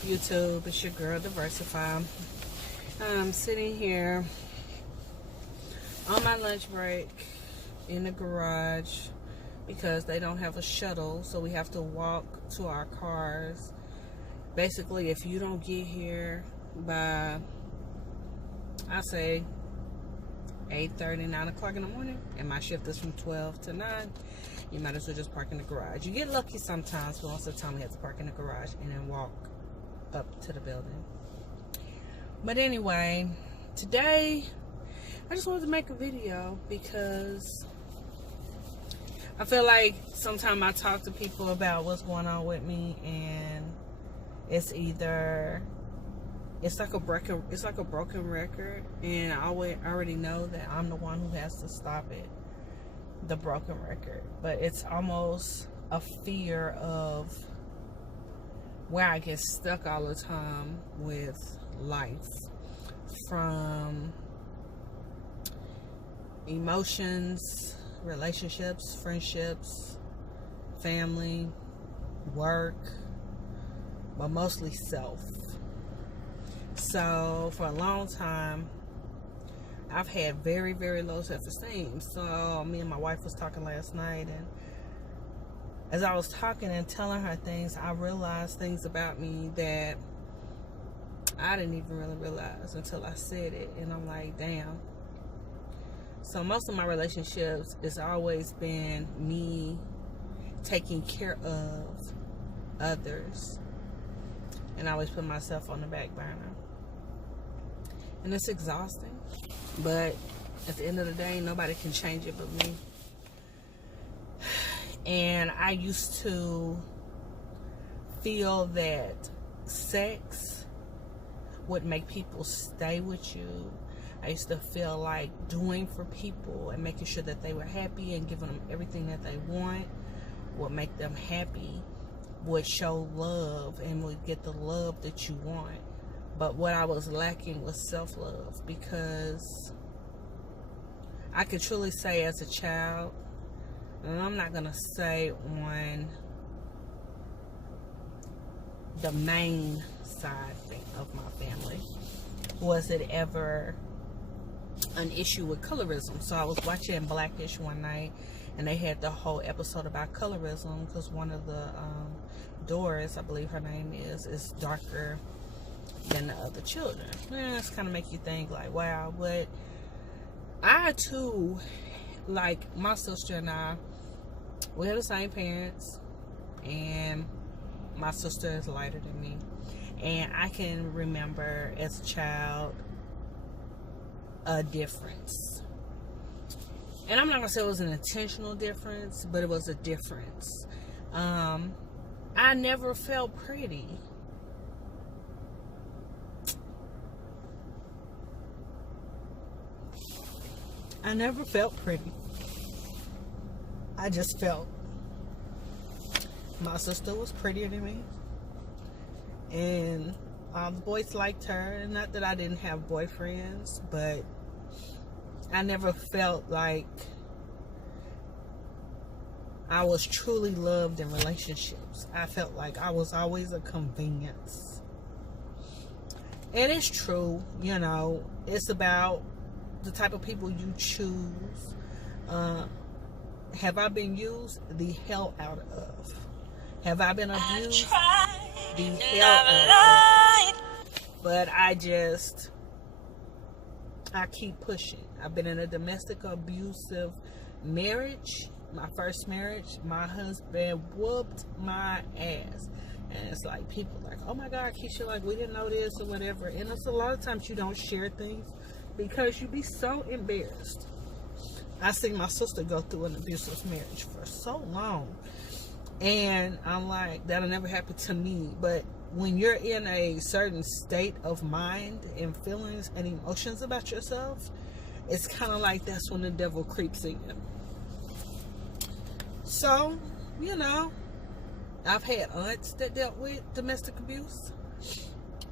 up, YouTube? It's your girl Diversify. I'm sitting here on my lunch break in the garage because they don't have a shuttle, so we have to walk to our cars. Basically, if you don't get here by, I say 8:30, 9 o'clock in the morning, and my shift is from 12 to 9, you might as well just park in the garage. You get lucky sometimes, but most of the time we have to park in the garage and then walk up to the building. But anyway, today I just wanted to make a video because I feel like sometimes I talk to people about what's going on with me, and it's like a broken record, and I already know that I'm the one who has to stop it, the broken record. But it's almost a fear of where I get stuck all the time with life, from emotions, relationships, friendships, family, work, but mostly self. So for a long time, I've had very, very low self-esteem. So me and my wife was talking last night, and as I was talking and telling her things, I realized things about me that I didn't even really realize until I said it. And I'm like, damn. So most of my relationships has always been me taking care of others, and I always put myself on the back burner. And it's exhausting, but at the end of the day, nobody can change it but me. And I used to feel that sex would make people stay with you. I used to feel like doing for people and making sure that they were happy and giving them everything that they want would make them happy, would show love, and would get the love that you want. But what I was lacking was self-love, because I could truly say as a child, and I'm not going to say on the main side of my family, was it ever an issue with colorism. So I was watching Blackish one night, and they had the whole episode about colorism, because one of the Doris, I believe her name is darker than the other children. And it's kind of make you think like, wow. But I too, like my sister and I, we have the same parents, and my sister is lighter than me. And I can remember as a child a difference. And I'm not gonna say it was an intentional difference, but it was a difference. I never felt pretty. I never felt pretty. I just felt my sister was prettier than me, and all the boys liked her. Not that I didn't have boyfriends, but I never felt like I was truly loved in relationships. I felt like I was always a convenience. And it's true, you know, it's about the type of people you choose. Have I been used? The hell out of. Have I been abused? The hell out of. But I keep pushing. I've been in a domestic abusive marriage. My first marriage, my husband whooped my ass. And it's like, people like, oh my God, Keisha, like, we didn't know this or whatever. And it's a lot of times you don't share things because you be so embarrassed. I seen my sister go through an abusive marriage for so long, and I'm like, that'll never happen to me. But when you're in a certain state of mind and feelings and emotions about yourself, it's kind of like that's when the devil creeps in. So, you know, I've had aunts that dealt with domestic abuse,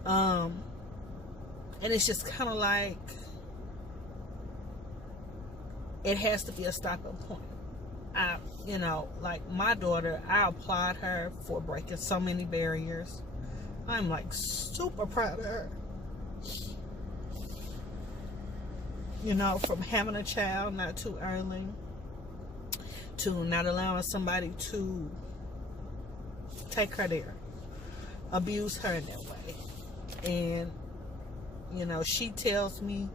and it's just kind of like, it has to be a stopping point. You know, like my daughter, I applaud her for breaking so many barriers. I'm like super proud of her. You know, from having a child not too early to not allowing somebody to take her there, abuse her in that way. And, you know, she tells me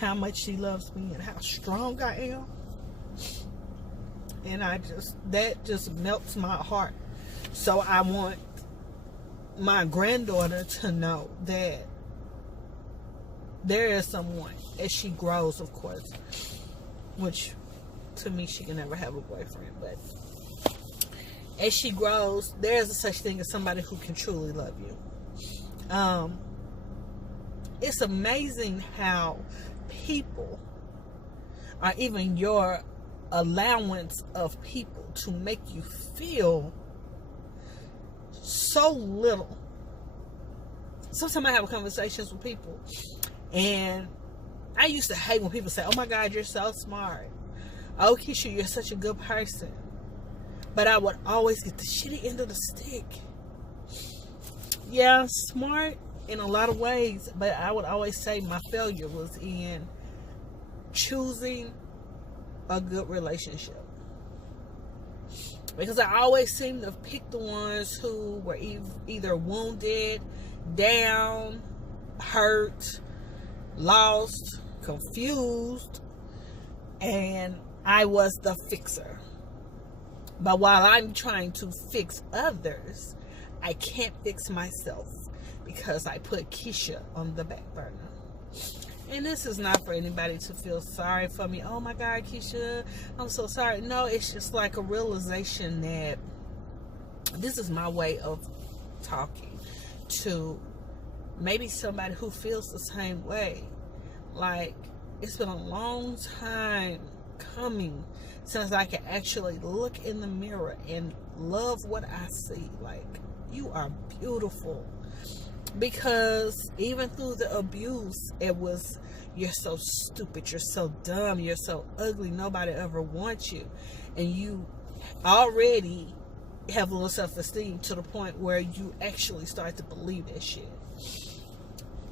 how much she loves me and how strong I am. And that just melts my heart. So I want my granddaughter to know that there is someone, as she grows, of course, which to me, she can never have a boyfriend, but as she grows, there is a such thing as somebody who can truly love you. It's amazing how people, or even your allowance of people, to make you feel so little. Sometimes I have conversations with people, and I used to hate when people say, "Oh my God, you're so smart. Oh, Keisha, you're such a good person." But I would always get the shitty end of the stick. Yeah, smart in a lot of ways, but I would always say my failure was in choosing a good relationship. Because I always seem to pick the ones who were either wounded, down, hurt, lost, confused, and I was the fixer. But while I'm trying to fix others, I can't fix myself because I put Keisha on the back burner. And this is not for anybody to feel sorry for me. "Oh my God, Keisha, I'm so sorry." No, it's just like a realization that this is my way of talking to maybe somebody who feels the same way. Like, it's been a long time coming since I can actually look in the mirror and love what I see. Like, you are beautiful. Because even through the abuse, it was, "You're so stupid, you're so dumb, you're so ugly, nobody ever wants you." And you already have low self-esteem to the point where you actually start to believe that shit.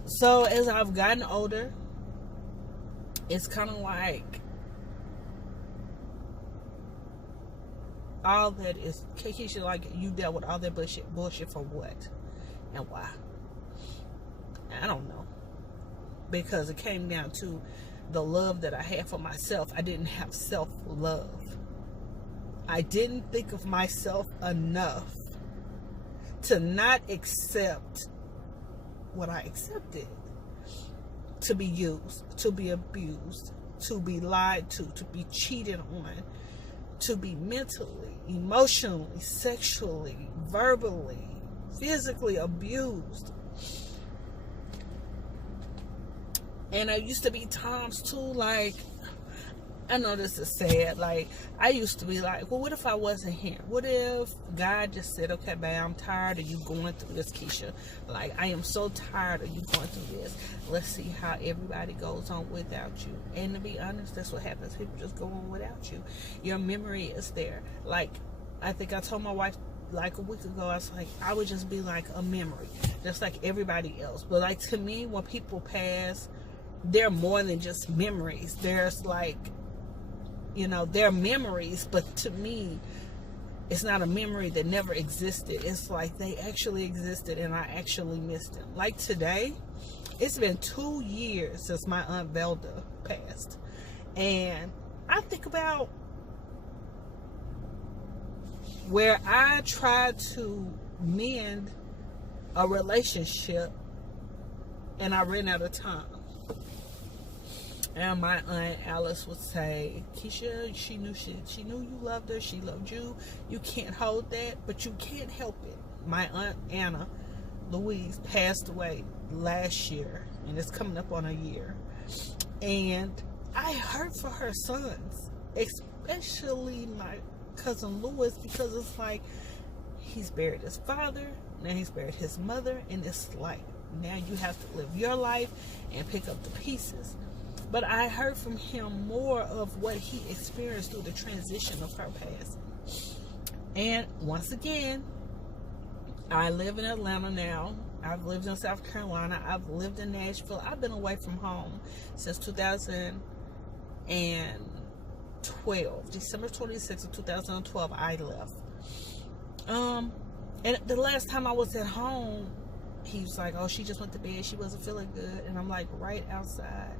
So as I've gotten older, it's kind of like all that is, Keisha, like, you dealt with all that bullshit for what and why? I don't know. Because it came down to the love that I had for myself. I didn't have self-love. I didn't think of myself enough to not accept what I accepted. To be used, to be abused, to be lied to be cheated on, to be mentally, emotionally, sexually, verbally, physically abused. And there used to be times too, like, I know this is sad, like, I used to be like, well, what if I wasn't here? What if God just said, "Okay, babe, I'm tired of you going through this, Keisha. Like, I am so tired of you going through this. Let's see how everybody goes on without you." And to be honest, that's what happens. People just go on without you. Your memory is there. Like, I think I told my wife like a week ago, I was like, I would just be like a memory, just like everybody else. But like, to me, when people pass, they're more than just memories. There's like, you know, they're memories, but to me, it's not a memory that never existed. It's like they actually existed and I actually missed them. Like today, it's been 2 years since my Aunt Velda passed. And I think about where I tried to mend a relationship and I ran out of time. And my Aunt Alice would say, "Keisha, she knew you loved her, she loved you. You can't hold that, but you can't help it." My Aunt Anna Louise passed away last year, and it's coming up on a year. And I hurt for her sons, especially my cousin Louis, because it's like, he's buried his father, now he's buried his mother, and it's like, now you have to live your life and pick up the pieces. But I heard from him more of what he experienced through the transition of her passing. And once again, I live in Atlanta now. I've lived in South Carolina. I've lived in Nashville. I've been away from home since 2012. December 26th of 2012, I left. And the last time I was at home, he was like, oh, she just went to bed. She wasn't feeling good. And I'm like, right outside.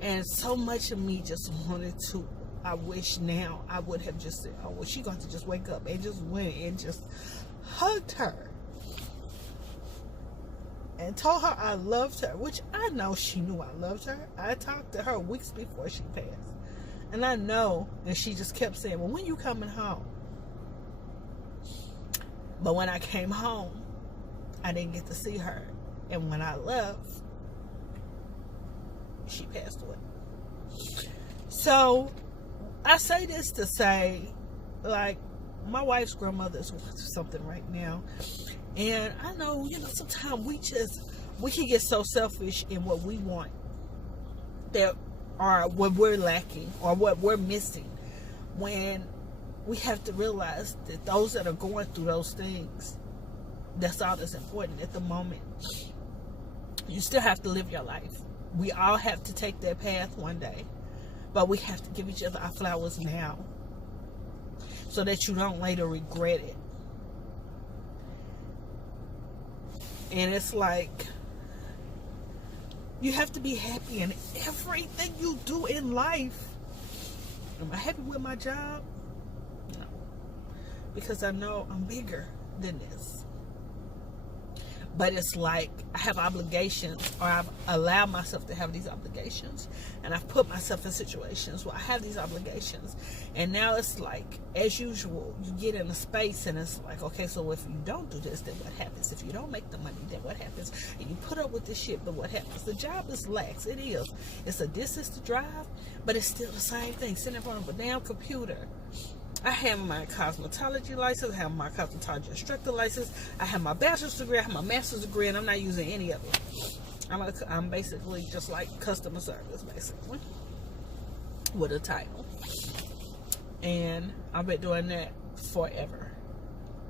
And so much of me just wanted to, I wish now I would have just said, oh, well, she got to just wake up, and just went and just hugged her and told her I loved her, which I know she knew I loved her. I talked to her weeks before she passed, and I know that she just kept saying, well, when you coming home? But when I came home, I didn't get to see her, and when I left, she passed away. So I say this to say, like, my wife's grandmother is going through something right now, and I know, sometimes we can get so selfish in what we want, that are what we're lacking or what we're missing, when we have to realize that those that are going through those things, that's all that's important at the moment. You still have to live your life. We all have to take that path one day, but we have to give each other our flowers now, so that you don't later regret it. And it's like, you have to be happy in everything you do in life. Am I happy with my job? No. Because I know I'm bigger than this. But it's like, I have obligations, or I've allowed myself to have these obligations, and I've put myself in situations where I have these obligations, and now it's like, as usual, you get in a space, and it's like, okay, so if you don't do this, then what happens? If you don't make the money, then what happens? And you put up with this shit, but what happens? The job is lax. It is. It's a distance to drive, but it's still the same thing. Sitting in front of a damn computer. I have my cosmetology license, I have my cosmetology instructor license, I have my bachelor's degree, I have my master's degree, and I'm not using any of them. I'm basically just like customer service, basically, with a title. And I've been doing that forever.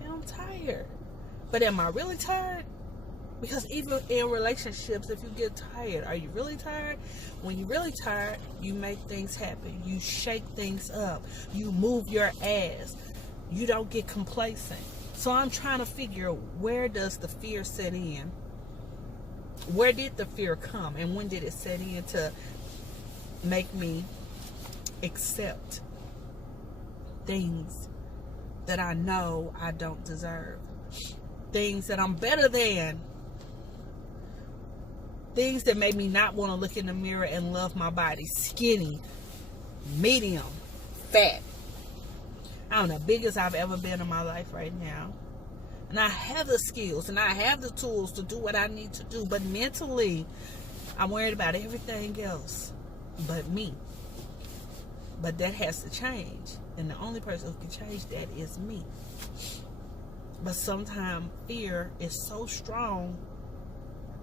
And I'm tired. But am I really tired? Because even in relationships, if you get tired, are you really tired? When you're really tired, you make things happen. You shake things up. You move your ass. You don't get complacent. So I'm trying to figure, where does the fear set in? Where did the fear come? And when did it set in to make me accept things that I know I don't deserve? Things that I'm better than. Things that made me not want to look in the mirror and love my body. Skinny, medium, fat. I'm the biggest I've ever been in my life right now. And I have the skills and I have the tools to do what I need to do. But mentally, I'm worried about everything else but me. But that has to change. And the only person who can change that is me. But sometimes fear is so strong.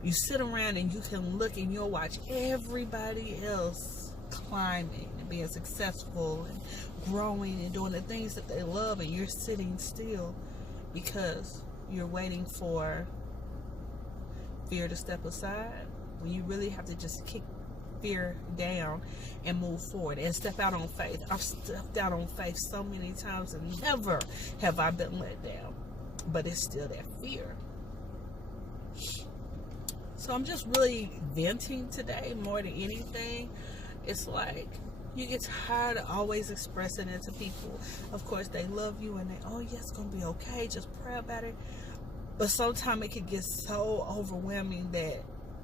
You sit around and you can look and you'll watch everybody else climbing and being successful and growing and doing the things that they love, and you're sitting still because you're waiting for fear to step aside, when you really have to just kick fear down and move forward and step out on faith. I've stepped out on faith so many times and never have I been let down, but it's still that fear. So I'm just really venting today more than anything. It's like, you get tired of always expressing it to people. Of course, they love you and they, oh, yeah, it's going to be okay. Just pray about it. But sometimes it can get so overwhelming that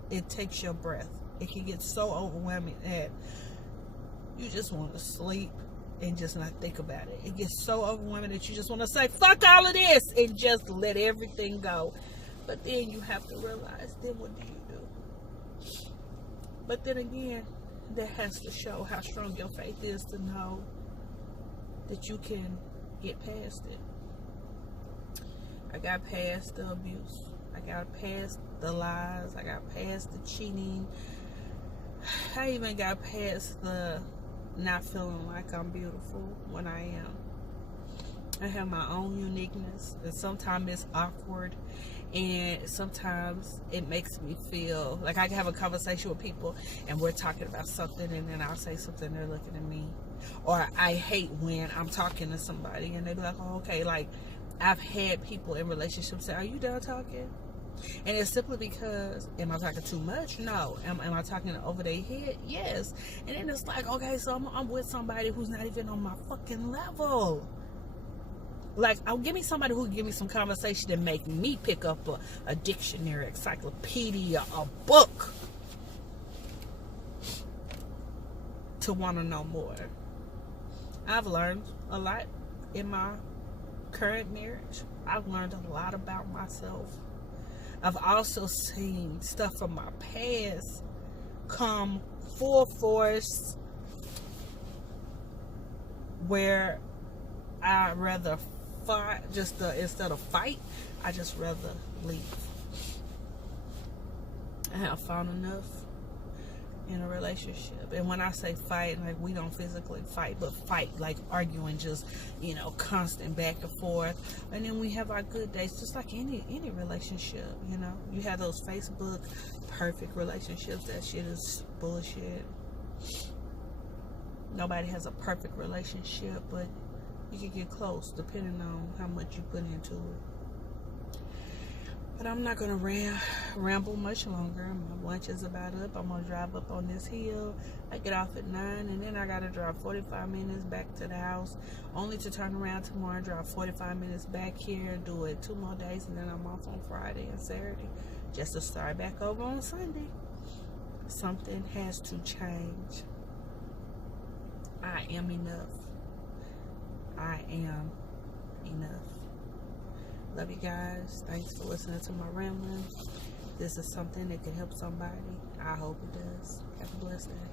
it takes your breath. It can get so overwhelming that you just want to sleep and just not think about it. It gets so overwhelming that you just want to say, fuck all of this, and just let everything go. But then you have to realize, then what do you do? But then again, that has to show how strong your faith is to know that you can get past it. I got past the abuse. I got past the lies. I got past the cheating. I even got past the not feeling like I'm beautiful when I am. I have my own uniqueness, and sometimes it's awkward, and sometimes it makes me feel like I can have a conversation with people and we're talking about something, and then I'll say something, they're looking at me. Or I hate when I'm talking to somebody and they be like, oh, okay. Like, I've had people in relationships say, are you done talking? And it's simply because, am I talking too much? No. Am I talking over their head? Yes. And then it's like, okay, so I'm with somebody who's not even on my fucking level. Like, give me somebody who give me some conversation and make me pick up a dictionary, encyclopedia, a book to want to know more. I've learned a lot in my current marriage. I've learned a lot about myself. I've also seen stuff from my past come full force where I rather fight, instead of fight, I just rather leave. I have found enough in a relationship. And when I say fight, like, we don't physically fight, but fight like arguing, just, constant back and forth. And then we have our good days, just like any relationship. You have those Facebook perfect relationships. That shit is bullshit. Nobody has a perfect relationship, but you can get close depending on how much you put into it. But I'm not going to ramble much longer. My lunch is about up. I'm going to drive up on this hill. I get off at 9, and then I got to drive 45 minutes back to the house, only to turn around tomorrow and drive 45 minutes back here, do it 2 more days, and then I'm off on Friday and Saturday, just to start back over on Sunday. Something has to change. I am enough. I am enough. Love you guys. Thanks for listening to my rambling. This is something that can help somebody. I hope it does. Have a blessed day.